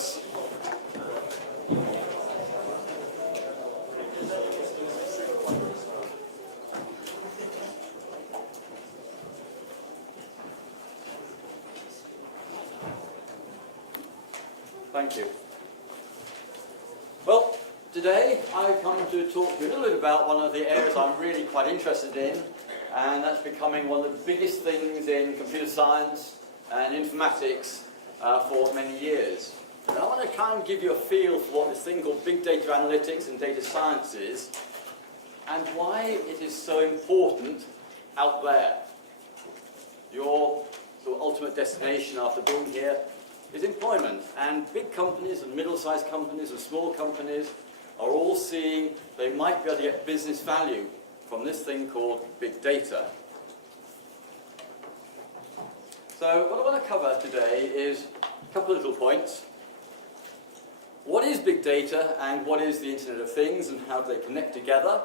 works. Thank you. Well, today I've come to talk to you a little bit about one of the areas I'm really quite interested in, and that's becoming one of the biggest things in computer science and informatics for many years. And I want to kind of give you a feel for what this thing called big data analytics and data science is, and why it is so important out there. Your sort of ultimate destination after being here is employment, and big companies and middle-sized companies and small companies are all seeing they might be able to get business value from this thing called big data. So what I want to cover today is a couple of little points. What is big data and what is the Internet of Things and how do they connect together?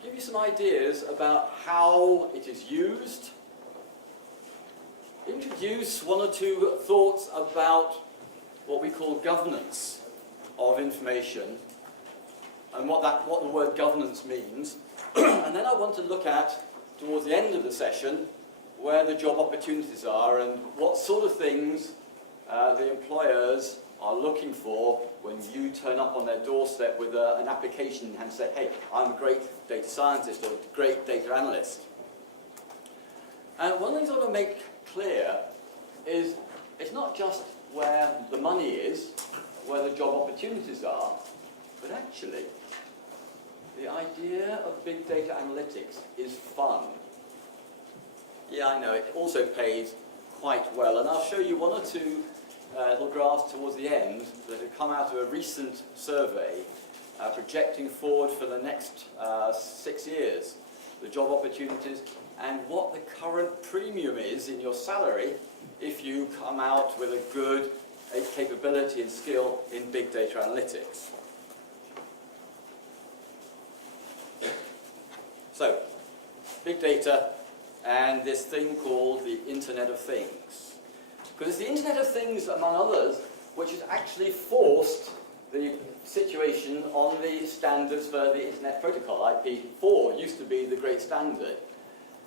Give you some ideas about how it is used. Introduce one or two thoughts about what we call governance of information and what the word governance means. And then I want to look at, towards the end of the session, where the job opportunities are and what sort of things the employers are looking for when you turn up on their doorstep with an application and say, hey, I'm a great data scientist or a great data analyst. And one of the things I want to make clear is it's not just where the money is, where the job opportunities are, but actually the idea of big data analytics is fun. Yeah, I know, it also pays quite well, and I'll show you one or two little graphs towards the end that have come out of a recent survey projecting forward for the next 6 years, the job opportunities and what the current premium is in your salary if you come out with a good capability and skill in big data analytics. So, big data and this thing called the Internet of Things. Because it's the Internet of Things, among others, which has actually forced the situation on the standards for the Internet Protocol. IP4 used to be the great standard,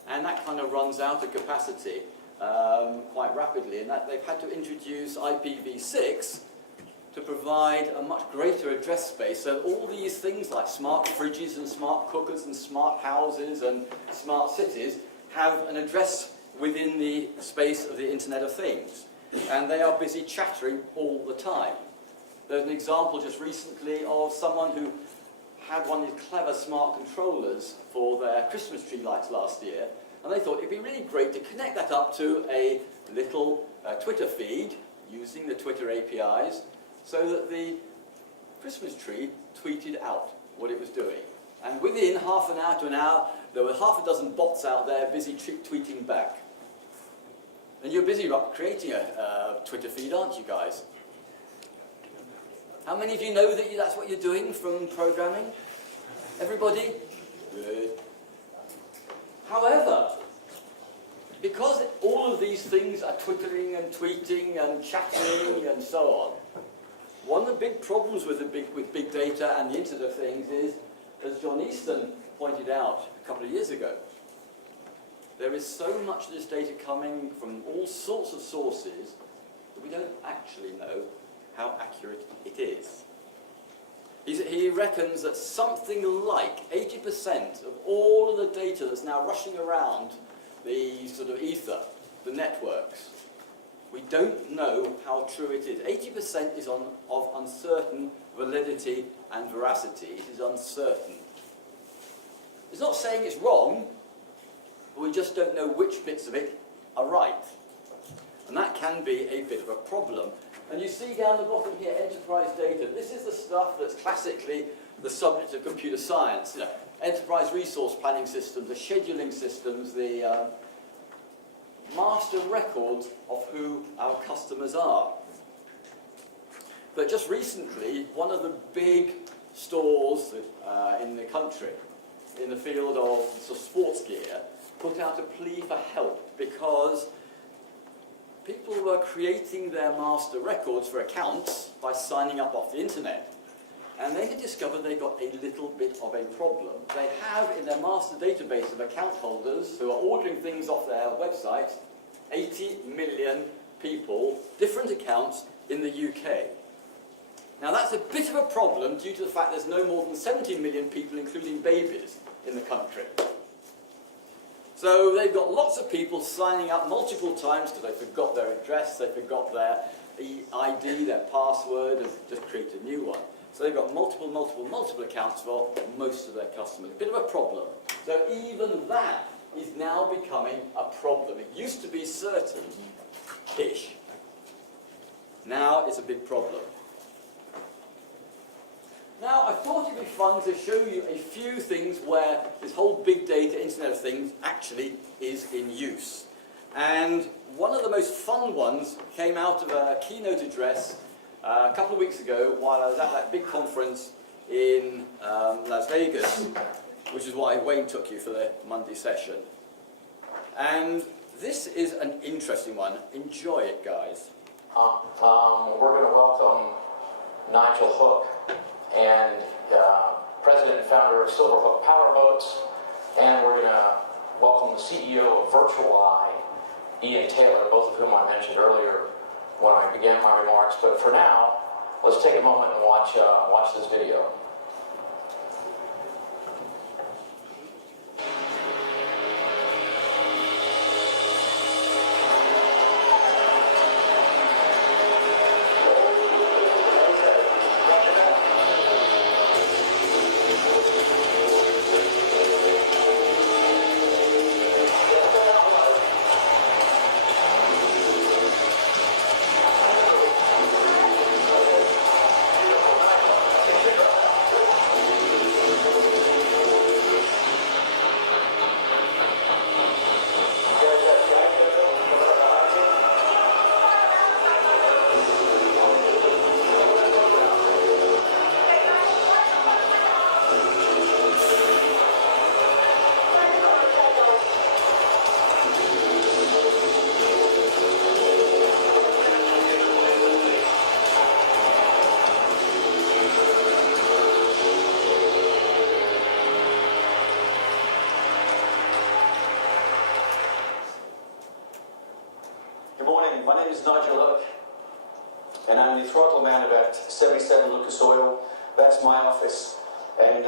and that kind of runs out of capacity quite rapidly, and that they've had to introduce IPv6 to provide a much greater address space. So all these things like smart fridges and smart cookers and smart houses and smart cities have an address within the space of the Internet of Things. And they are busy chattering all the time. There's an example just recently of someone who had one of these clever smart controllers for their Christmas tree lights last year, and they thought it'd be really great to connect that up to a little Twitter feed using the Twitter APIs so that the Christmas tree tweeted out what it was doing. And within half an hour to an hour, there were half a dozen bots out there busy tweeting back. And you're busy creating a Twitter feed, aren't you guys? How many of you know that that's what you're doing from programming? Everybody? Good. However, because all of these things are twittering and tweeting and chattering and so on, one of the big problems with big data and the Internet of Things is, as John Easton pointed out a couple of years ago, there is so much of this data coming from all sorts of sources that we don't actually know how accurate it is. He reckons that something like 80% of all of the data that's now rushing around the sort of ether, the networks, we don't know how true it is. 80% is of uncertain validity and veracity. It is uncertain. It's not saying it's wrong, but we just don't know which bits of it are right. And that can be a bit of a problem. And you see down the bottom here, enterprise data. This is the stuff that's classically the subject of computer science. You know, enterprise resource planning systems, the scheduling systems, the master records of who our customers are. But just recently, one of the big stores in the country, in the field of sort of sports gear, put out a plea for help because people people are creating their master records for accounts by signing up off the internet. And they had discovered they got a little bit of a problem. They have in their master database of account holders who are ordering things off their website, 80 million people, different accounts in the UK. Now that's a bit of a problem due to the fact there's no more than 70 million people, including babies, in the country. So they've got lots of people signing up multiple times because they forgot their address, they forgot their ID, their password, and just create a new one. So they've got multiple accounts for most of their customers. A bit of a problem. So even that is now becoming a problem. It used to be certain-ish. Now it's a big problem. Now, I thought it'd be fun to show you a few things where this whole big data, Internet of Things, actually is in use. And one of the most fun ones came out of a keynote address a couple of weeks ago while I was at that big conference in Las Vegas, which is why Wayne took you for the Monday session. And this is an interesting one. Enjoy it, guys. We're going to welcome Nigel Hook, and president and founder of Silverhook Powerboats, and we're going to welcome the CEO of Virtualite, Ian Taylor, both of whom I mentioned earlier when I began my remarks. But for now, let's take a moment and watch this video. My name is Nigel Hook, and I'm the throttle man of at 77 Lucas Oil. That's my office. And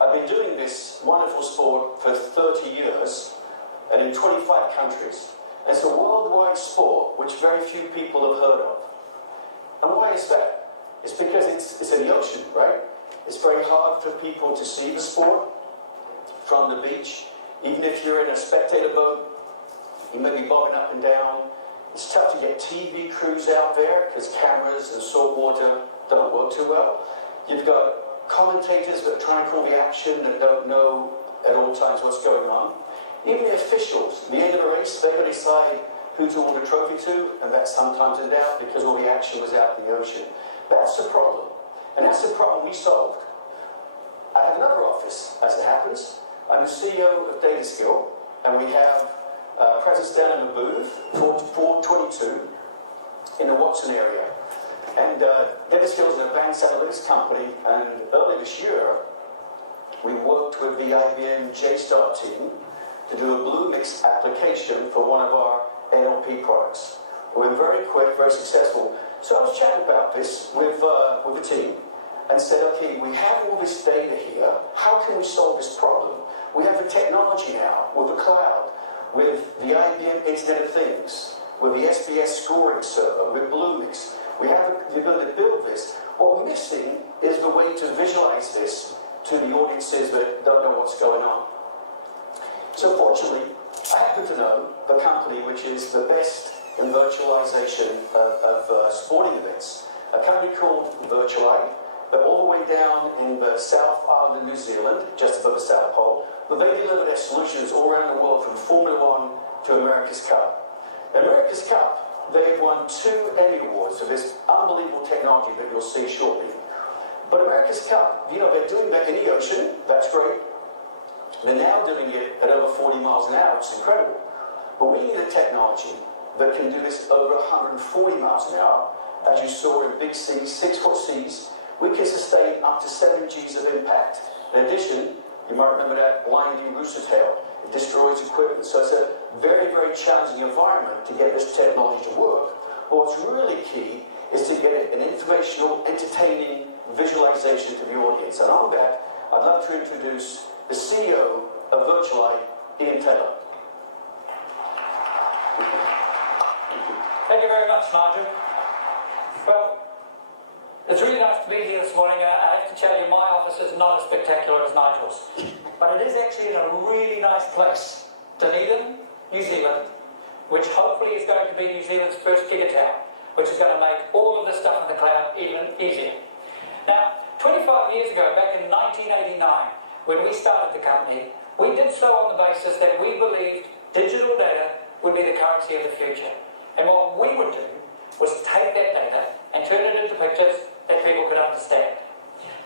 I've been doing this wonderful sport for 30 years and in 25 countries. And it's a worldwide sport which very few people have heard of. And why is that? It's because it's in the ocean, right? It's very hard for people to see the sport from the beach. Even if you're in a spectator boat, you may be bobbing up and down. It's tough to get TV crews out there because cameras and salt water don't work too well. You've got commentators that try and call the action that don't know at all times what's going on. Even the officials, at the end of the race, they've got to decide who to award a trophy to, and that's sometimes in doubt because all the action was out in the ocean. That's the problem, and that's the problem we solved. I have another office, as it happens. I'm the CEO of DataSkill, and we have presence down in the booth, 422, in the Watson area. And DataSkill is an advanced analytics company, and earlier this year, we worked with the IBM JSTAR team to do a Bluemix application for one of our NLP products. We were very quick, very successful. So I was chatting about this with the team and said, okay, we have all this data here. How can we solve this problem? We have the technology now with the cloud, with the IBM Internet of Things, with the SBS scoring server, with Bluemix. We have the ability to build this. What we're missing is the way to visualize this to the audiences that don't know what's going on. So fortunately, I happen to know the company which is the best in virtualization of sporting events. A company called Virtualite. They're all the way down in the South Island of New Zealand, just above the South Pole. But they deliver their solutions all around the world, from Formula One to America's Cup. America's Cup, they've won 2 Emmy Awards for this unbelievable technology that you'll see shortly. But America's Cup, you know, they're doing that in the ocean. That's great. They're now doing it at over 40 miles an hour. It's incredible. But we need a technology that can do this over 140 miles an hour. As you saw in big seas, 6-foot seas, we can sustain up to 7 Gs of impact. In addition, you might remember that blinding rooster tail. It destroys equipment. So it's a very, very challenging environment to get this technology to work. But what's really key is to get an informational, entertaining visualization to the audience. And on that, I'd love to introduce the CEO of Virtualite, Ian Taylor. Thank you very much, Nigel. Well, it's really nice to be here this morning. I have to tell you, my office is not as spectacular as Nigel's, but it is actually in a really nice place, Dunedin, New Zealand, which hopefully is going to be New Zealand's first gigatown, which is going to make all of this stuff in the cloud even easier. Now, 25 years ago, back in 1989, when we started the company, we did so on the basis that we believed digital data would be the currency of the future. And what we would do was take that data and turn it into pictures that people could understand.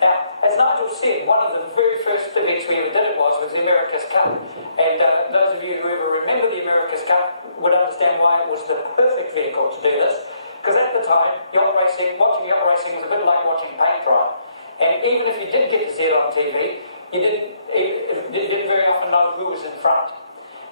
Now, as Nigel said, one of the very first events we ever did was the America's Cup. And those of you who ever remember the America's Cup would understand why it was the perfect vehicle to do this. Because at the time, watching yacht racing was a bit like watching paint dry. And even if you did get to see it on TV, you didn't very often know who was in front.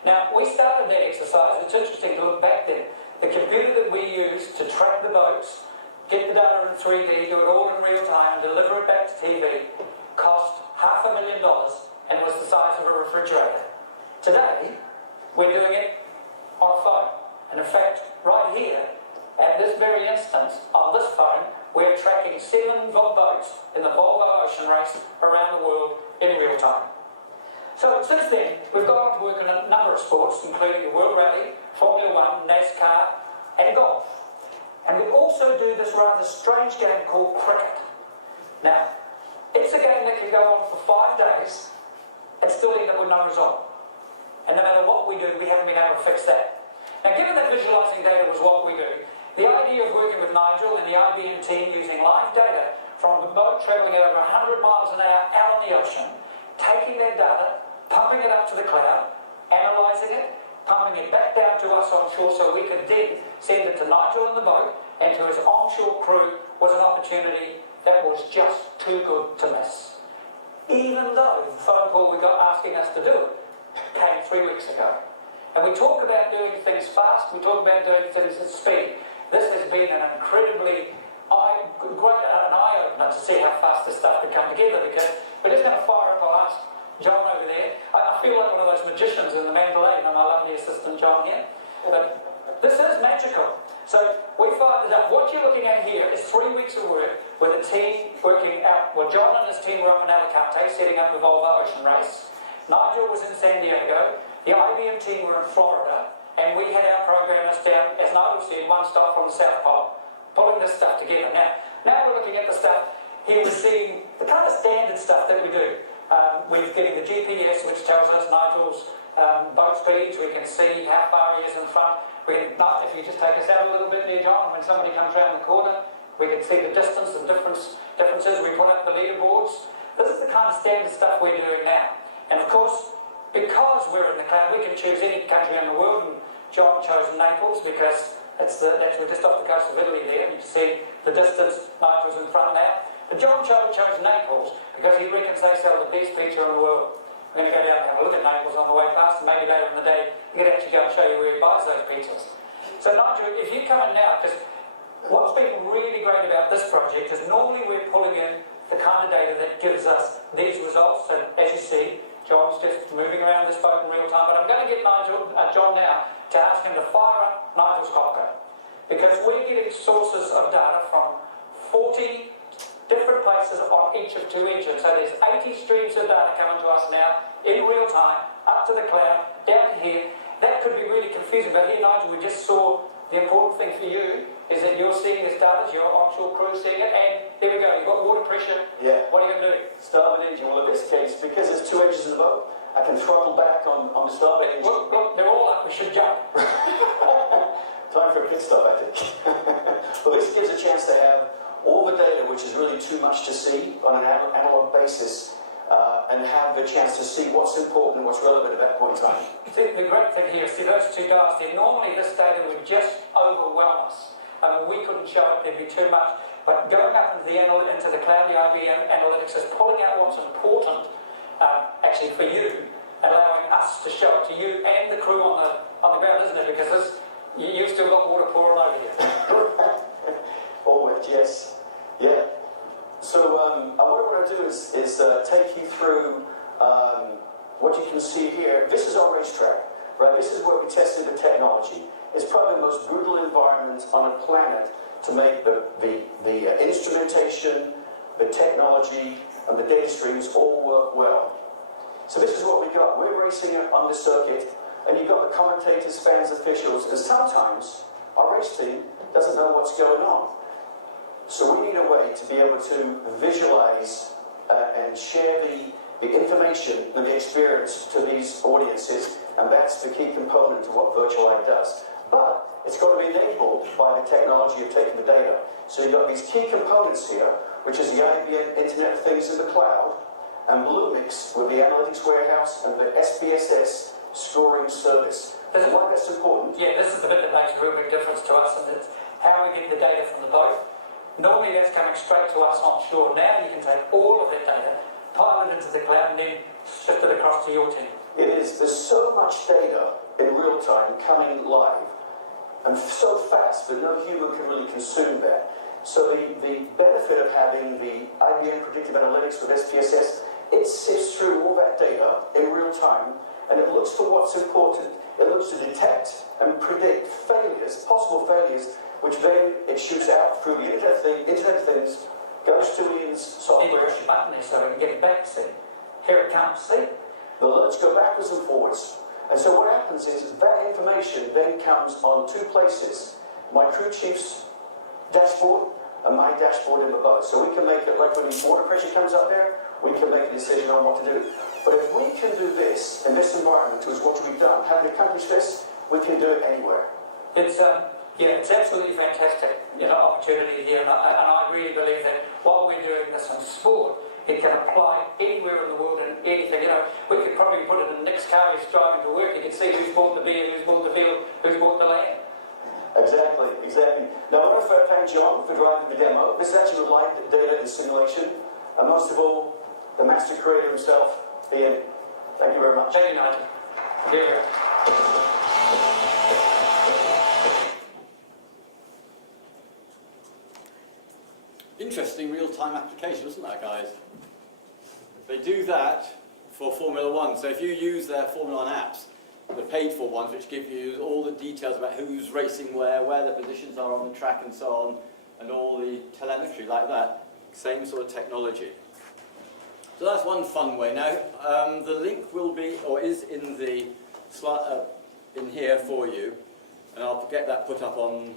Now, we started that exercise. It's interesting to look back then. The computer that we used to track the boats, get the data in 3D, do it all in real time, deliver it back to TV, cost $500,000 and was the size of a refrigerator. Today, we're doing it on a phone. And in fact, right here, at this very instance, on this phone, we're tracking 7 boats in the Volvo Ocean Race around the world in real time. So since then, we've gone on to work in a number of sports, including the World Rally, Formula 1, NASCAR, and golf. And we also do this rather strange game called cricket. Now, it's a game that can go on for 5 days and still end up with no result. And no matter what we do, we haven't been able to fix that. Now, given that visualizing data was what we do, the idea of working with Nigel and the IBM team using live data from a boat travelling at over 100 miles an hour out on the ocean, taking that data, pumping it up to the cloud, analysing it, pumping it back down to us on shore so we could then send it to Nigel in the boat and to his onshore crew was an opportunity that was just too good to miss. Even though the phone call we got asking us to do it came 3 weeks ago. And we talk about doing things fast, we talk about doing things at speed. This has been an incredibly eye-opener to see how fast this stuff could come together, because we're just going to fire up. I'll ask John over there. I feel like one of those magicians in the Mandalay, and my lovely assistant John here. But this is magical. So we fired it up. What you're looking at here is 3 weeks of work with a team working out. Well, John and his team were up in Alicante setting up the Volvo Ocean Race. Nigel was in San Diego. The IBM team were in Florida. And we had our programmers down, as Nigel said, one stop from the South Pole, pulling this stuff together. Now we're looking at the stuff here. We're seeing the kind of standard stuff that we do. We're getting the GPS, which tells us Nigel's boat speeds. We can see how far he is in front. If you just take us out a little bit there, John, when somebody comes around the corner, we can see the distance and differences. We put up the leaderboards. This is the kind of standard stuff we're doing now. And of course, because we're in the cloud, we can choose any country in the world, and John chose Naples because we're just off the coast of Italy there, and you can see the distance. Nigel's in front now. But John chose Naples because he reckons they sell the best pizza in the world. We're going to go down and have a look at Naples on the way past, and maybe later in the day he could actually go and show you where he buys those pizzas. So Nigel, if you come in now, because what's been really great about this project is normally we're pulling in the kind of data that gives us these results. So as you see, John's just moving around this boat in real time, but I'm going to get John now to ask him to fire up Nigel's cockpit, because we're getting sources of data from 40 different places on each of 2 engines. So there's 80 streams of data coming to us now in real time, up to the cloud, down to here. That could be really confusing, but here, Nigel, we just saw the important thing for you is that you're seeing this data, your onshore crew seeing it, and there we go, you've got water pressure. Yeah. What are you going to do? Starboard engine. Well, in this case, because there's 2 engines in the boat, I can throttle back on the starboard engine. Look, they're all up, we should jump. Time for a pit stop, I think. Well, this gives a chance to have all the data, which is really too much to see on an analog basis, and have a chance to see what's important and what's relevant at that point in time. See, the great thing here, see those two dials there, normally this data would just overwhelm us. I mean, we couldn't show it, there'd be too much. But going up into the cloud, the IBM analytics is pulling out what's important, actually for you, and allowing us to show it to you and the crew on the ground, isn't it? Because you've still got water pouring over here. Always, yes. Yeah. So what I want to do is take you through what you can see here. This is our racetrack, right? This is where we tested the technology. It's probably the most brutal environment on a planet to make the instrumentation, the technology, and the data streams all work well. So this is what we got. We're racing on the circuit, and you've got the commentators, fans, officials, and sometimes our race team doesn't know what's going on. So we need a way to be able to visualize and share the information and the experience to these audiences, and that's the key component to what Virtualite does. But it's got to be enabled by the technology of taking the data. So you've got these key components here, which is the IBM Internet of Things in the cloud, and Bluemix with the analytics warehouse and the SPSS scoring service. And why that's important? Yeah, this is the bit that makes a real big difference to us, and it's how we get the data from the boat. Normally that's coming straight to us on shore. Now you can take all of that data, pile it into the cloud, and then shift it across to your team. It is. There's so much data in real time coming live, and so fast that no human can really consume that. So the benefit of having the IBM Predictive Analytics with SPSS, it sifts through all that data in real time, and it looks for what's important. It looks to detect and predict failures, possible failures, which then it shoots out through the Internet of Things, goes to Ian's software. Then you push your button there so we can get it back, see? Here it comes, see? The alerts go backwards and forwards. And so what happens is that information then comes on two places. My crew chief's dashboard and my dashboard in the boat. So we can make it, like when the water pressure comes up there, we can make a decision on what to do. But if we can do this in this environment, which is what we've done, having accomplished this, we can do it anywhere. It's absolutely fantastic, opportunity here, and I really believe that while we're doing this in sport, it can apply anywhere in the world and anything. We could probably put it in Nick's car, he's driving to work, you can see who's bought the beer, who's bought the field, who's bought the land. Exactly. Now I want to thank John for driving the demo. This is actually live data in simulation. And most of all, the master creator himself, Ian. Thank you very much. Thank you, Nigel. Here. Interesting real-time application, isn't that, guys? They do that for Formula One. So if you use their Formula One apps, the paid-for ones, which give you all the details about who's racing where the positions are on the track and so on, and all the telemetry like that, same sort of technology. So that's one fun way. Now, the link will be, or is in the in here for you, and I'll get that put up on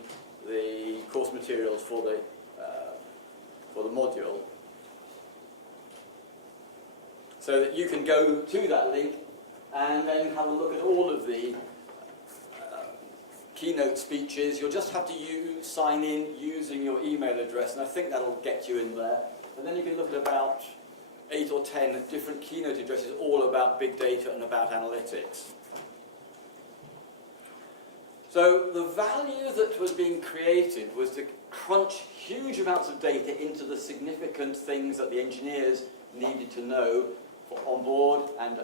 the course materials for the module, so that you can go to that link and then have a look at all of the keynote speeches. You'll just have to sign in using your email address, and I think that'll get you in there. And then you can look at about 8 or 10 different keynote addresses all about big data and about analytics. So the value that was being created was to crunch huge amounts of data into the significant things that the engineers needed to know on board and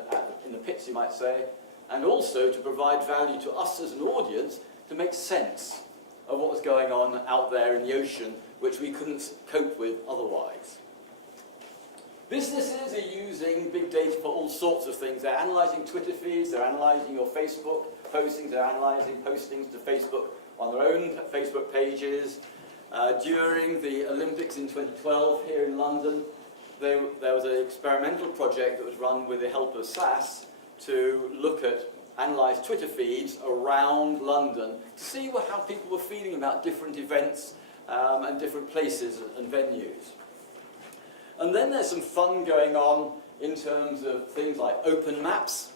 in the pits, you might say, and also to provide value to us as an audience to make sense of what was going on out there in the ocean, which we couldn't cope with otherwise. Businesses are using big data for all sorts of things. They're analysing Twitter feeds, they're analysing your Facebook postings, they're analysing postings to Facebook on their own Facebook pages. During the Olympics in 2012 here in London, there was an experimental project that was run with the help of SAS to look at, analyse Twitter feeds around London to see how people were feeling about different events and different places and venues. And then there's some fun going on in terms of things like open maps.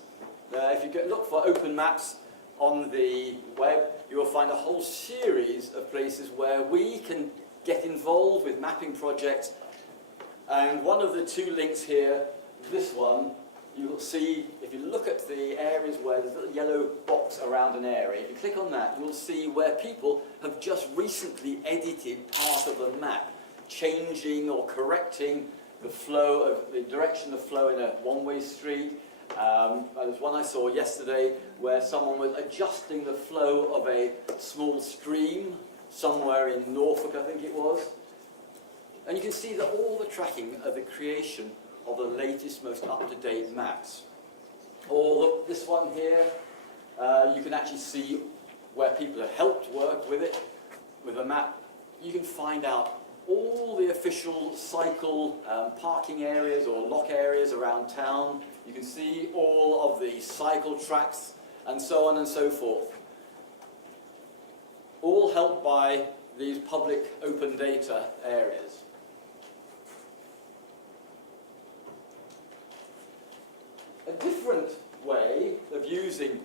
If you look for open maps on the web, you will find a whole series of places where we can get involved with mapping projects. And one of the two links here this one, you will see, if you look at the areas where there's a little yellow box around an area, if you click on that, you'll see where people have just recently edited part of the map, changing or correcting the flow of the direction of flow in a one-way street. There's one I saw yesterday where someone was adjusting the flow of a small stream somewhere in Norfolk, I think it was. And you can see that all the tracking of the creation of the latest, most up-to-date maps. Or this one here, you can actually see where people have helped work with it, with a map. You can find out all the official cycle parking areas or lock areas around town. You can see all of the cycle tracks and so on and so forth. All helped by these public open data areas. A different way of using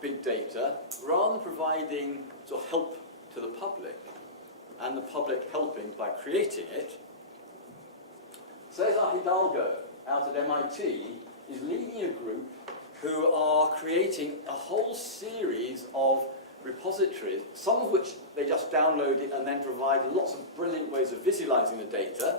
big data, rather than providing sort of help to the public, and the public helping by creating it, Cesar Hidalgo out at MIT is leading a group who are creating a whole series of repositories, some of which they just downloaded and then provide lots of brilliant ways of visualizing the data.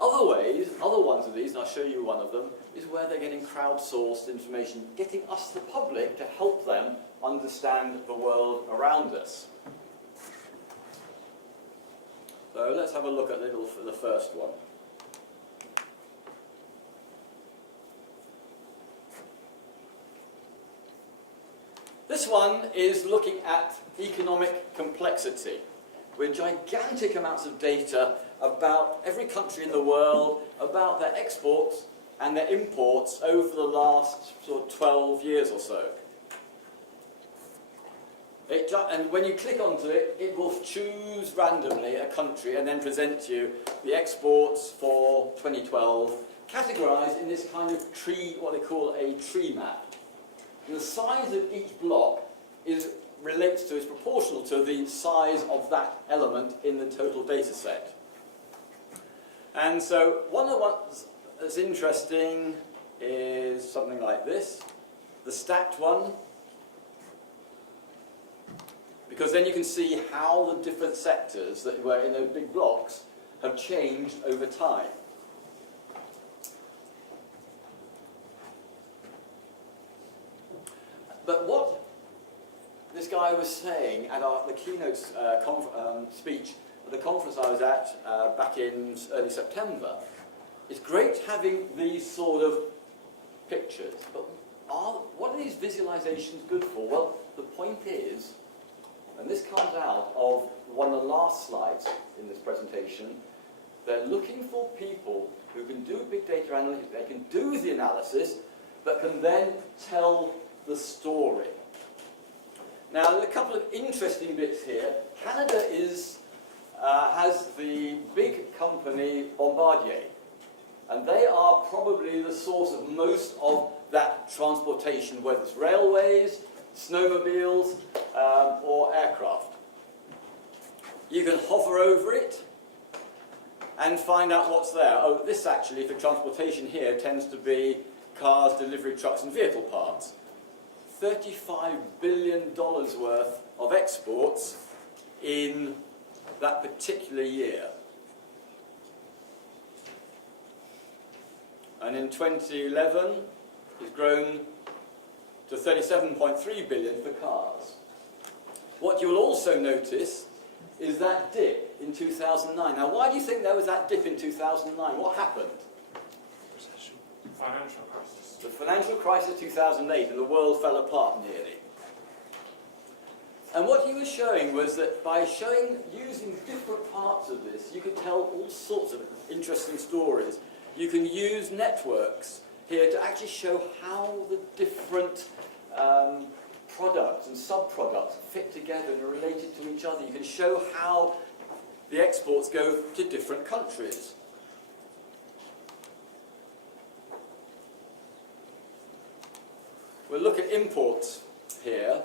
Other ways, other ones of these, and I'll show you one of them, is where they're getting crowdsourced information, getting us, the public, to help them understand the world around us. So let's have a look at the first one. This one is looking at economic complexity, with gigantic amounts of data about every country in the world, about their exports and their imports over the last sort of 12 years or so. And when you click onto it, it will choose randomly a country and then present you the exports for 2012, categorized in this kind of tree, what they call a tree map. And the size of each block is proportional to the size of that element in the total data set. And so one of the ones that's interesting is something like this, the stacked one, because then you can see how the different sectors that were in those big blocks have changed over time. But what this guy was saying at the keynote speech at the conference I was at back in early September, it's great having these sort of pictures, but what are these visualizations good for? Well, the point is, and this comes out of one of the last slides in this presentation, they're looking for people who can do big data analytics, they can do the analysis, but can then tell the story. Now, there are a couple of interesting bits here. Canada has the big company Bombardier, and they are probably the source of most of that transportation, whether it's railways, snowmobiles, or aircraft. You can hover over it and find out what's there. Oh, this actually, for transportation here, tends to be cars, delivery trucks, and vehicle parts. $35 billion worth of exports in that particular year. And in 2011, it's grown to 37.3 billion for cars. What you'll also notice is that dip in 2009. Now, why do you think there was that dip in 2009? What happened? Financial crisis. The financial crisis of 2008, and the world fell apart nearly. And what he was showing was that by using different parts of this, you could tell all sorts of interesting stories. You can use networks here to actually show how the different products and sub-products fit together and are related to each other. You can show how the exports go to different countries. We'll look at imports here.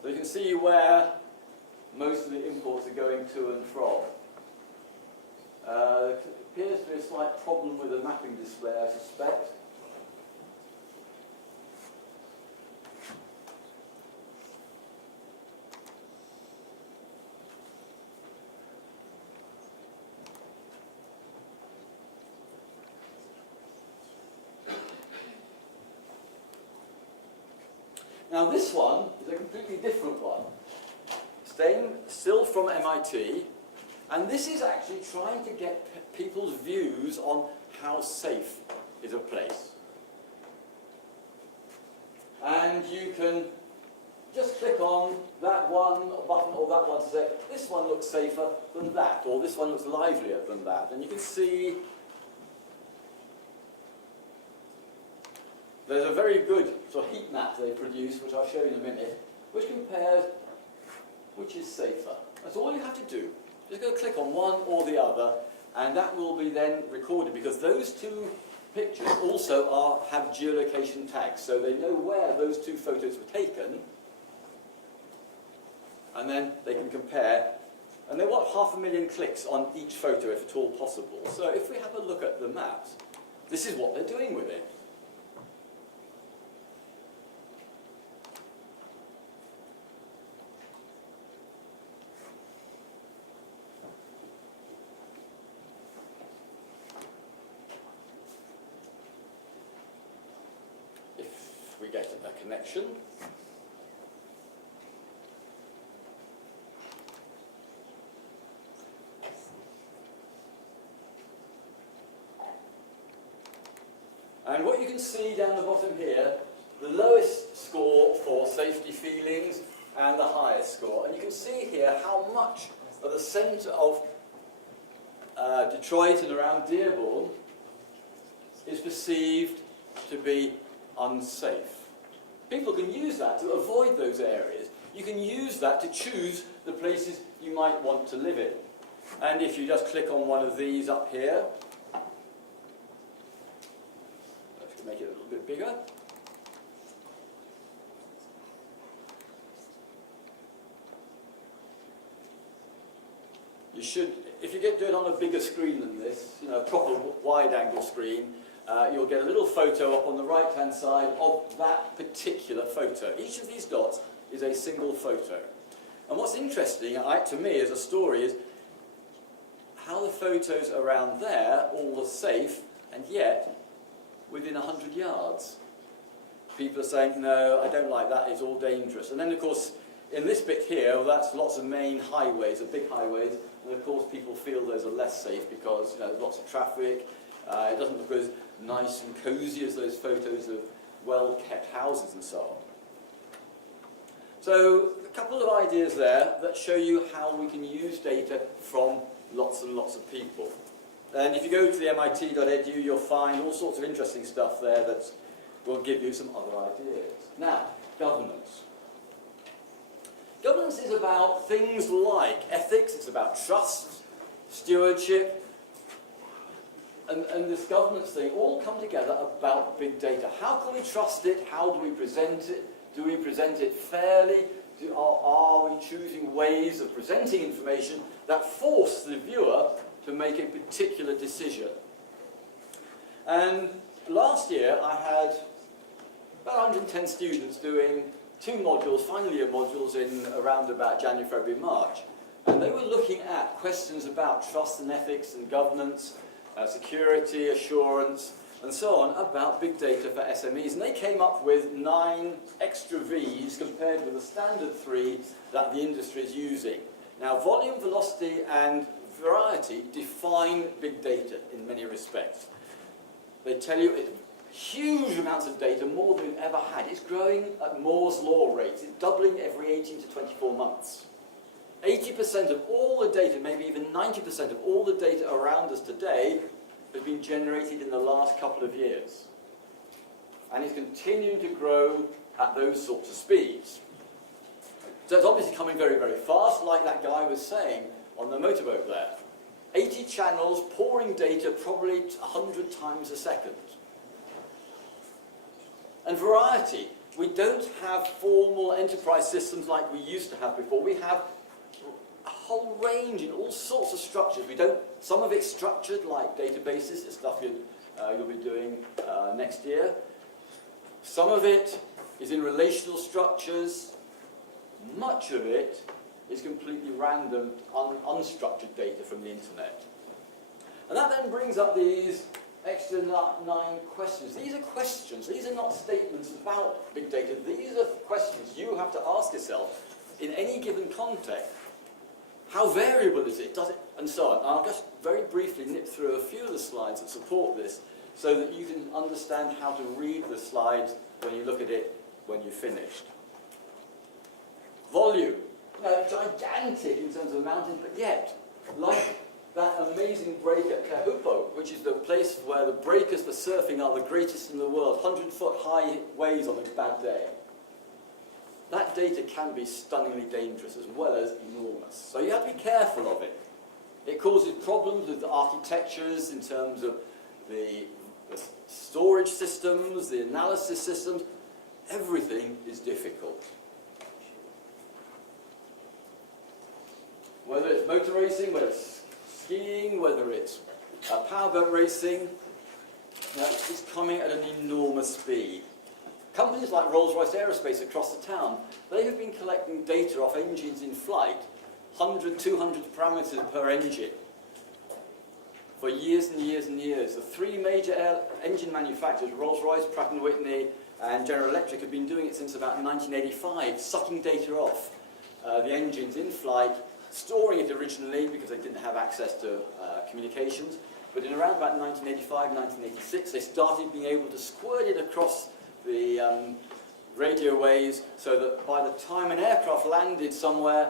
So you can see where most of the imports are going to and from. There appears to be a slight problem with the mapping display, I suspect. Now this one is a completely different one. Still from MIT, and this is actually trying to get people's views on how safe is a place. And you can just click on that one button or that one to say, this one looks safer than that, or this one looks livelier than that. And you can see there's a very good sort of heat map they produce, which I'll show you in a minute, which compares which is safer. That's all you have to do. Just go click on one or the other, and that will be then recorded, because those two pictures also have geolocation tags, so they know where those two photos were taken, and then they can compare. And they want 500,000 clicks on each photo, if at all possible. So if we have a look at the maps, this is what they're doing with it. We get a connection. And what you can see down the bottom here, the lowest score for safety feelings and the highest score. And you can see here how much of the centre of Detroit and around Dearborn is perceived to be unsafe. People can use that to avoid those areas. You can use that to choose the places you might want to live in. And if you just click on one of these up here, let's make it a little bit bigger. You should, if you do it on a bigger screen than this, a proper wide-angle screen, you'll get a little photo up on the right-hand side of that particular photo. Each of these dots is a single photo. And what's interesting, to me as a story, is how the photos around there all are safe, and yet within 100 yards. People are saying, no, I don't like that, it's all dangerous. And then, of course, in this bit here, well, that's lots of main highways, big highways, and of course people feel those are less safe because there's lots of traffic. It doesn't look as nice and cosy as those photos of well-kept houses and so on. So, a couple of ideas there that show you how we can use data from lots and lots of people. And if you go to the MIT.edu, you'll find all sorts of interesting stuff there that will give you some other ideas. Now, governance. Governance is about things like ethics, it's about trust, stewardship, and this governance thing all come together about big data. How can we trust it? How do we present it? Do we present it fairly? Are we choosing ways of presenting information that force the viewer to make a particular decision? And last year I had about 110 students doing 2 modules, final year modules, in around about January, February, March. And they were looking at questions about trust and ethics and governance, security, assurance, and so on, about big data for SMEs. And they came up with 9 extra V's compared with the standard 3 that the industry is using. Now, volume, velocity, and variety define big data in many respects. They tell you it's huge amounts of data, more than we've ever had. It's growing at Moore's law rates. It's doubling every 18 to 24 months. 80% of all the data, maybe even 90% of all the data around us today has been generated in the last couple of years. And it's continuing to grow at those sorts of speeds. So it's obviously coming very, very fast, like that guy was saying on the motorboat there. 80 channels pouring data probably 100 times a second. And variety. We don't have formal enterprise systems like we used to have before. We have whole range in all sorts of structures. Some of it's structured like databases, the stuff you'll be doing next year. Some of it is in relational structures. Much of it is completely random, unstructured data from the internet. And that then brings up these extra 9 questions. These are questions. These are not statements about big data. These are questions you have to ask yourself in any given context. How variable is it? Does it? And so on. I'll just very briefly nip through a few of the slides that support this so that you can understand how to read the slides when you look at it when you've finished. Volume. Gigantic in terms of mountains, but yet, like that amazing break at Kahupo, which is the place where the breakers for surfing are the greatest in the world, 100-foot high waves on a bad day. That data can be stunningly dangerous as well as enormous. So you have to be careful of it. It causes problems with the architectures in terms of the storage systems, the analysis systems. Everything is difficult. Whether it's motor racing, whether it's skiing, whether it's powerboat racing, it's coming at an enormous speed. Companies like Rolls-Royce Aerospace across the town, they have been collecting data off engines in flight, 100, 200 parameters per engine, for years and years and years. The 3 major engine manufacturers, Rolls-Royce, Pratt & Whitney, and General Electric, have been doing it since about 1985, sucking data off the engines in flight, storing it originally because they didn't have access to communications. But in around about 1985, 1986, they started being able to squirt it across the radio waves so that by the time an aircraft landed somewhere,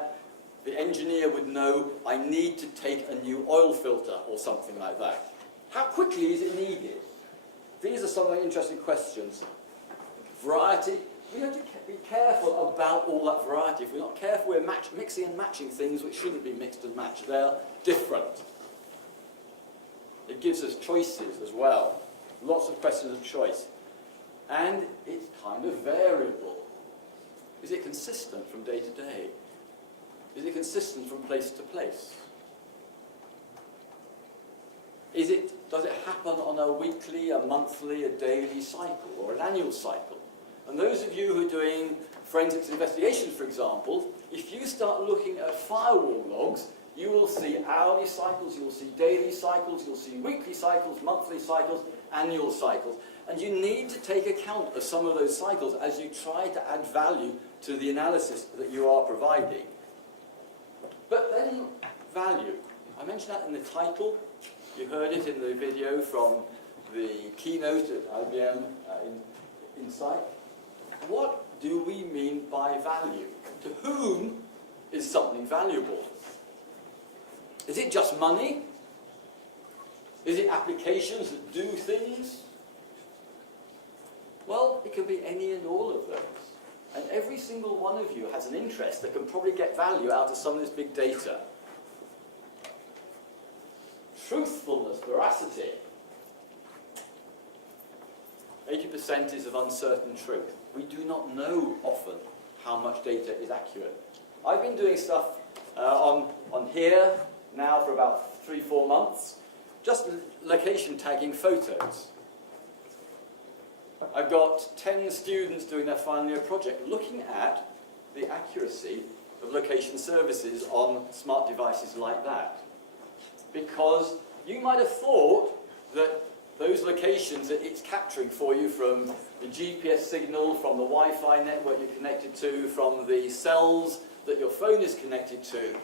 the engineer would know, I need to take a new oil filter or something like that. How quickly is it needed? These are some of the interesting questions. Variety. We have to be careful about all that variety. If we're not careful, we're mixing and matching things which shouldn't be mixed and matched. They're different. It gives us choices as well. Lots of questions of choice. And it's kind of variable. Is it consistent from day to day? Is it consistent from place to place? Does it happen on a weekly, a monthly, a daily cycle, or an annual cycle? And those of you who are doing forensics investigations, for example, if you start looking at firewall logs, you will see hourly cycles, you will see daily cycles, you'll see weekly cycles, monthly cycles, annual cycles. And you need to take account of some of those cycles as you try to add value to the analysis that you are providing. But then, value. I mentioned that in the title. You heard it in the video from the keynote at IBM Insight. What do we mean by value? To whom is something valuable? Is it just money? Is it applications that do things? Well, it can be any and all of those. And every single one of you has an interest that can probably get value out of some of this big data. Truthfulness, veracity. 80% is of uncertain truth. We do not know often how much data is accurate. I've been doing stuff on here now for about 3-4 months, just location tagging photos. I've got 10 students doing their final year project looking at the accuracy of location services on smart devices like that. Because you might have thought that those locations that it's capturing for you from the GPS signal, from the Wi-Fi network you're connected to, from the cells that your phone is connected to,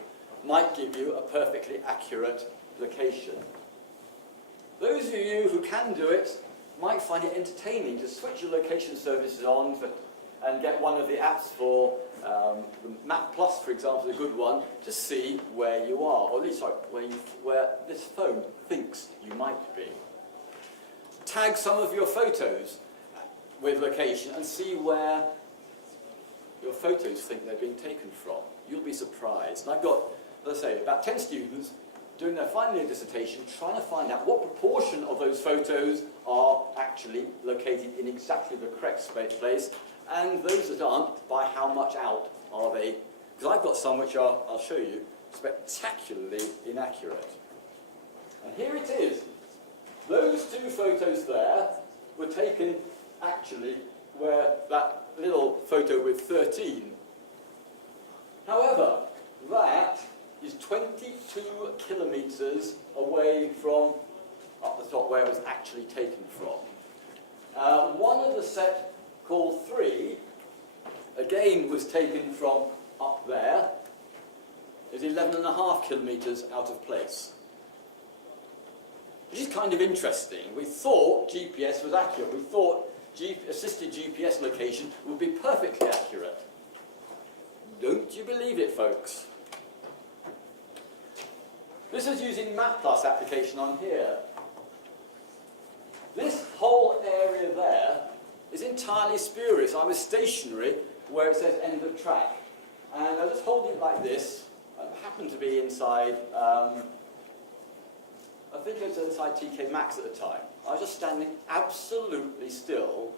might give you a perfectly accurate location. Those of you who can do it might find it entertaining to switch your location services on and get one of the apps for the Map Plus, for example, is a good one, to see where you are, or at least where this phone thinks you might be. Tag some of your photos with location and see where your photos think they're being taken from. You'll be surprised. And I've got, as I say, about 10 students doing their final year dissertation trying to find out what proportion of those photos are actually located in exactly the correct place, and those that aren't, by how much out are they. Because I've got some which are, I'll show you, spectacularly inaccurate. And here it is. Those two photos there were taken actually where that little photo with 13. However, that is 22 kilometres away from up the top where it was actually taken from. One of the set called 3, again was taken from up there, is 11.5 kilometres out of place. Which is kind of interesting. We thought GPS was accurate. We thought assisted GPS location would be perfectly accurate. Don't you believe it, folks? This is using MapPlus application on here. This whole area there is entirely spurious. I was stationary where it says end of track. And I was just holding it like this. I happened to be inside, I think it was inside TK Maxx at the time. I was just standing absolutely still.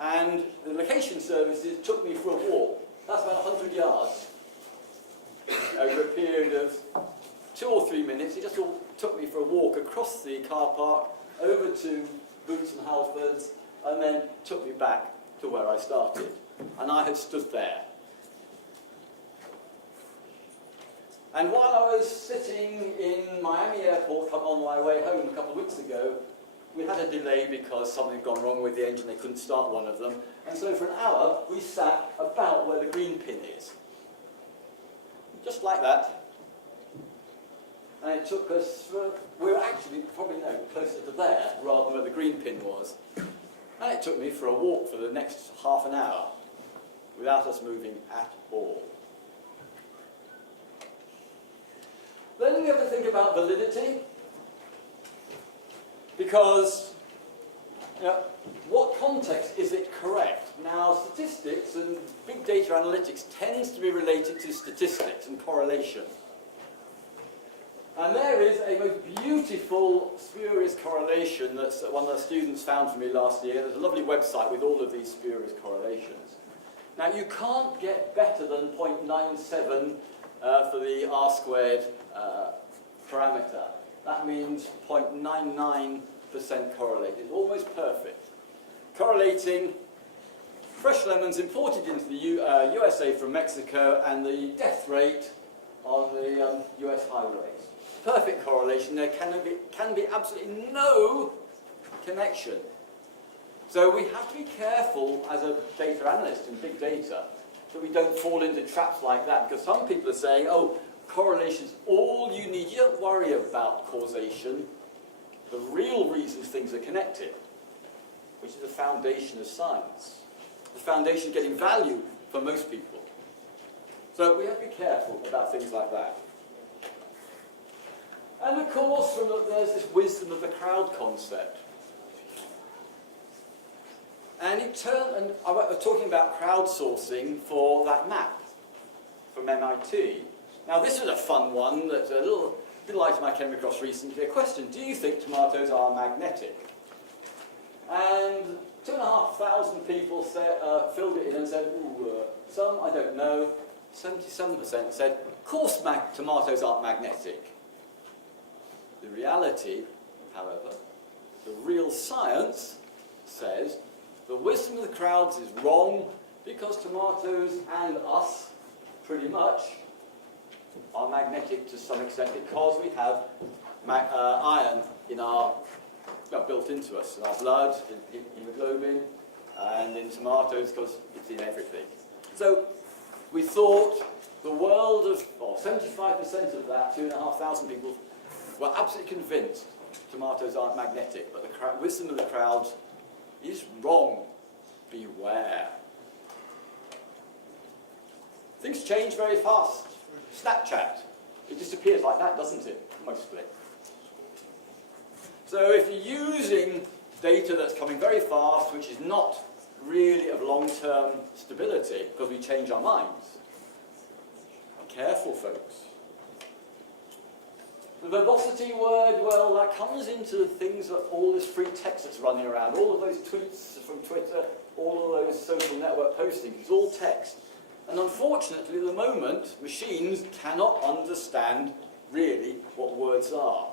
And the location services took me for a walk. That's about 100 yards. Over a period of 2 or 3 minutes, it just all took me for a walk across the car park, over to Boots and Halfords, and then took me back to where I started. And I had stood there. And while I was sitting in Miami Airport on my way home a couple of weeks ago, we had a delay because something had gone wrong with the engine, they couldn't start one of them. And so for an hour, we sat about where the green pin is. Just like that. And it took us, we were actually probably closer to there rather than where the green pin was. And it took me for a walk for the next half an hour without us moving at all. Then we have to think about validity, because what context is it correct? Now, statistics and big data analytics tends to be related to statistics and correlation. And there is a most beautiful, spurious correlation that one of the students found for me last year. There's a lovely website with all of these spurious correlations. Now, you can't get better than 0.97 for the R-squared parameter. That means 0.99% correlated, almost perfect. Correlating fresh lemons imported into the USA from Mexico and the death rate on the US highways. Perfect correlation. There can be absolutely no connection. So we have to be careful as a data analyst in big data that we don't fall into traps like that, because some people are saying, oh, correlation's all you need. You don't worry about causation. The real reasons things are connected, which is the foundation of science. The foundation of getting value for most people. So we have to be careful about things like that. And of course, there's this wisdom of the crowd concept. And I was talking about crowdsourcing for that map from MIT. Now this was a fun one that's a little item I came across recently. A question: do you think tomatoes are magnetic? And 2,500 people filled it in and said, some, I don't know. 77% said, of course tomatoes aren't magnetic. The reality, however, the real science says the wisdom of the crowds is wrong, because tomatoes and us, pretty much, are magnetic to some extent because we have iron in built into us, in our blood, in hemoglobin, and in tomatoes because it's in everything. So we thought the world of, 75% of that, 2,500 people, were absolutely convinced tomatoes aren't magnetic, but the wisdom of the crowd is wrong. Beware. Things change very fast. Snapchat, it disappears like that, doesn't it? Mostly. So if you're using data that's coming very fast, which is not really of long-term stability, because we change our minds, be careful, folks. The verbosity word, well, that comes into the things that all this free text that's running around, all of those tweets from Twitter, all of those social network postings, it's all text. And unfortunately, at the moment, machines cannot understand really what words are.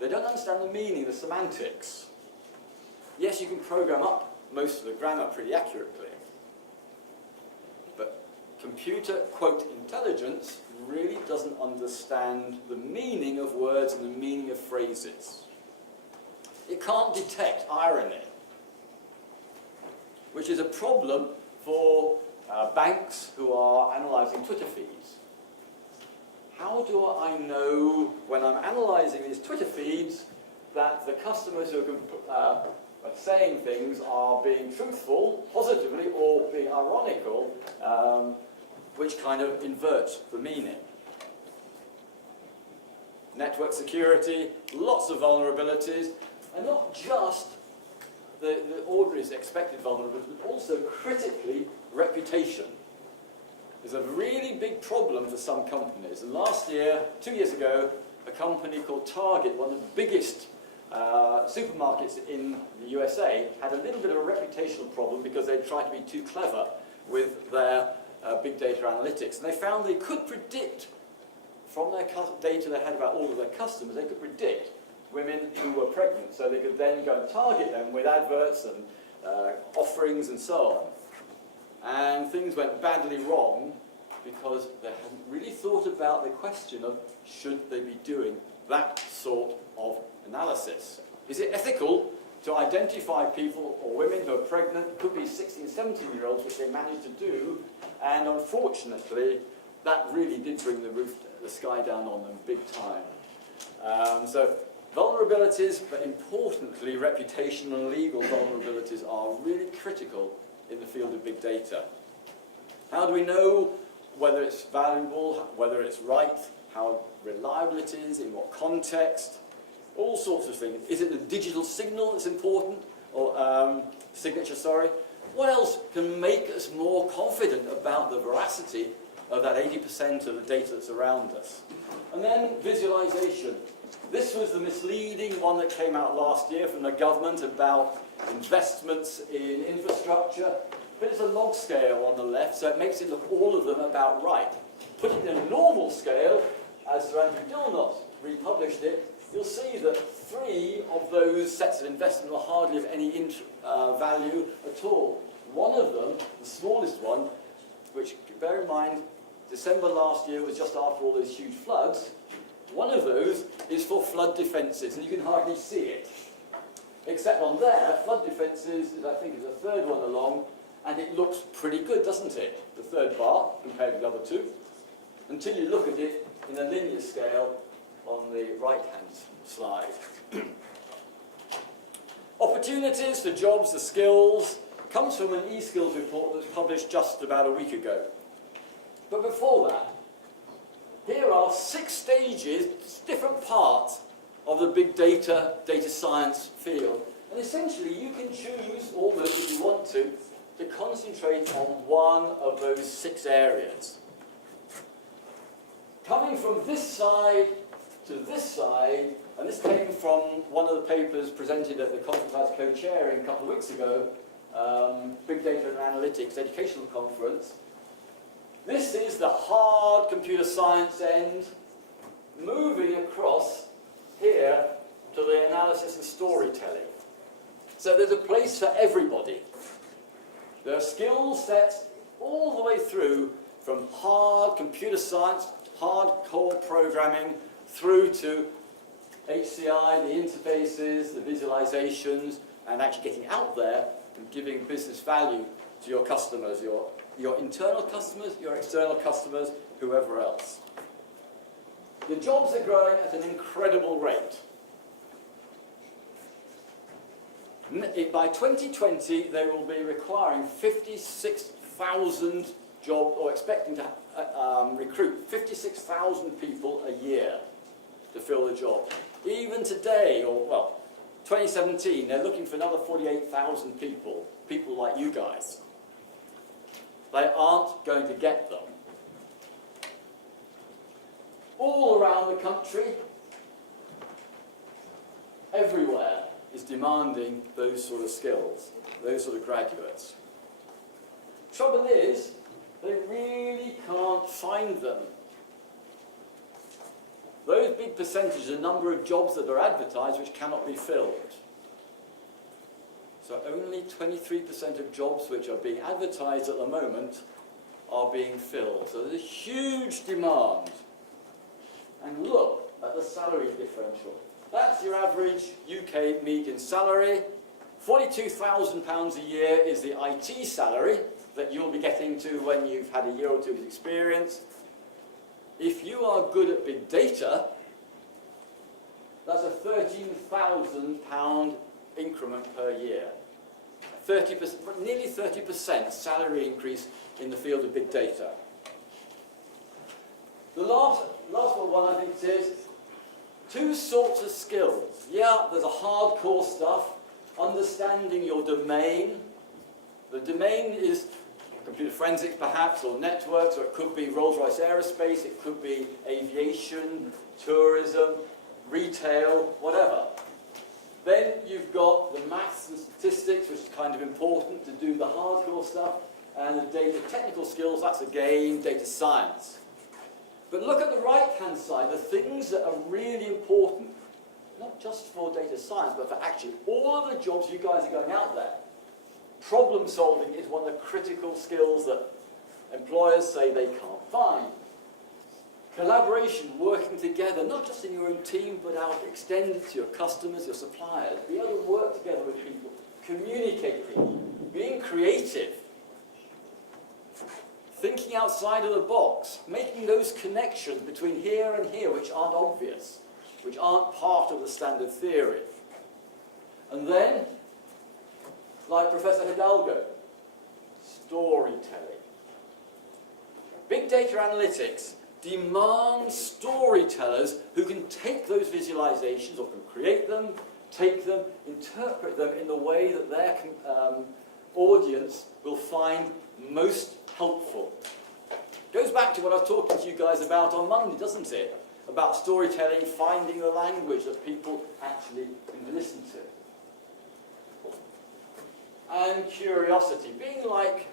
They don't understand the meaning, the semantics. Yes, you can program up most of the grammar pretty accurately, but computer, quote, intelligence really doesn't understand the meaning of words and the meaning of phrases. It can't detect irony, which is a problem for banks who are analysing Twitter feeds. How do I know when I'm analysing these Twitter feeds that the customers who are saying things are being truthful, positively, or being ironical, which kind of inverts the meaning? Network security, lots of vulnerabilities, and not just the ordinary expected vulnerabilities, but also critically reputation is a really big problem for some companies. And last year, 2 years ago, a company called Target, one of the biggest supermarkets in the USA, had a little bit of a reputational problem because they tried to be too clever with their big data analytics. And they found they could predict, from their data they had about all of their customers, they could predict women who were pregnant. So they could then go and target them with adverts and offerings and so on. And things went badly wrong because they hadn't really thought about the question of should they be doing that sort of analysis. Is it ethical to identify people or women who are pregnant, could be 16, 17-year-olds, which they managed to do, and unfortunately that really did bring the sky down on them big time. So vulnerabilities, but importantly reputational and legal vulnerabilities are really critical in the field of big data. How do we know whether it's valuable, whether it's right, how reliable it is, in what context? All sorts of things. Is it the digital signal that's important, or signature, sorry? What else can make us more confident about the veracity of that 80% of the data that's around us? And then visualization. This was the misleading one that came out last year from the government about investments in infrastructure, but it's a log scale on the left, so it makes it look all of them about right. Put it in a normal scale, as Sir Andrew Dilnot republished it, you'll see that 3 of those sets of investment were hardly of any value at all. One of them, the smallest one, which, bear in mind, December last year was just after all those huge floods, one of those is for flood defences, and you can hardly see it. Except on there, flood defences, I think, is the third one along, and it looks pretty good, doesn't it? The third bar, compared with the other 2. Until you look at it in a linear scale on the right-hand slide. Opportunities for jobs, the skills, comes from an e-skills report that was published just about a week ago. But before that, here are 6 stages, different parts of the big data science field. And essentially you can choose almost, if you want to concentrate on one of those 6 areas. Coming from this side to this side, and this came from one of the papers presented at the conference I was co-chairing a couple of weeks ago, Big Data and Analytics Educational Conference. This is the hard computer science end, moving across here to the analysis and storytelling. So there's a place for everybody. There are skill sets all the way through, from hard computer science, hardcore programming, through to HCI, the interfaces, the visualizations, and actually getting out there and giving business value to your customers, your internal customers, your external customers, whoever else. The jobs are growing at an incredible rate. By 2020, they will be requiring 56,000 jobs, or expecting to recruit 56,000 people a year to fill the job. Even today, or well, 2017, they're looking for another 48,000 people like you guys. They aren't going to get them. All around the country, everywhere, is demanding those sort of skills, those sort of graduates. Trouble is, They really can't find them. Those big percentages are the number of jobs that are advertised which cannot be filled. So only 23% of jobs which are being advertised at the moment are being filled. So there's a huge demand. And look at the salary differential. That's your average UK median salary. £42,000 a year is the IT salary that you'll be getting to when you've had a year or two of experience. If you are good at big data, that's a £13,000 increment per year. 30%, nearly 30% salary increase in the field of big data. The last one I think is two sorts of skills. Yeah, there's a hardcore stuff, understanding your domain. The domain is computer forensics perhaps, or networks, or it could be Rolls-Royce Aerospace, it could be aviation, tourism, retail, whatever. Then you've got the maths and statistics, which is kind of important to do the hardcore stuff, and the data technical skills, that's again data science. But look at the right-hand side, the things that are really important, not just for data science, but for actually all of the jobs you guys are going out there. Problem solving is one of the critical skills that employers say they can't find. Collaboration, working together, not just in your own team, but out extended to your customers, your suppliers. Be able to work together with people, communicating, being creative, thinking outside of the box, making those connections between here and here which aren't obvious, which aren't part of the standard theory. And then, like Professor Hidalgo, storytelling. Big data analytics demands storytellers who can take those visualizations, or can create them, take them, interpret them in the way that their audience will find most helpful. Goes back to what I was talking to you guys about on Monday, doesn't it? About storytelling, finding the language that people actually can listen to. And curiosity, being like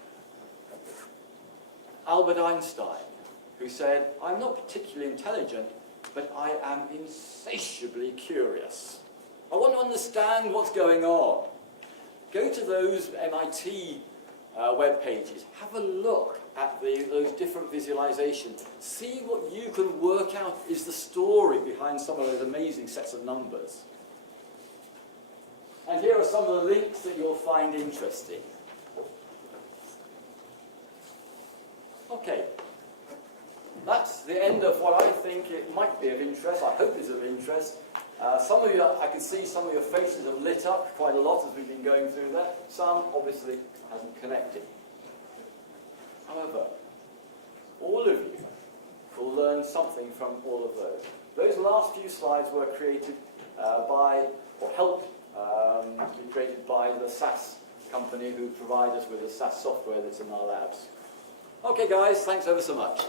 Albert Einstein, who said, I'm not particularly intelligent, but I am insatiably curious. I want to understand what's going on. Go to those MIT web pages, have a look at those different visualizations, see what you can work out is the story behind some of those amazing sets of numbers. And here are some of the links that you'll find interesting. Okay, that's the end of what I think it might be of interest. I hope it's of interest. Some of you, I can see some of your faces have lit up quite a lot as we've been going through that. Some obviously hasn't connected. However, all of you will learn something from all of those. Those last few slides were created by, or helped be created by the SaaS company who provide us with the SaaS software that's in our labs. Okay guys, thanks ever so much.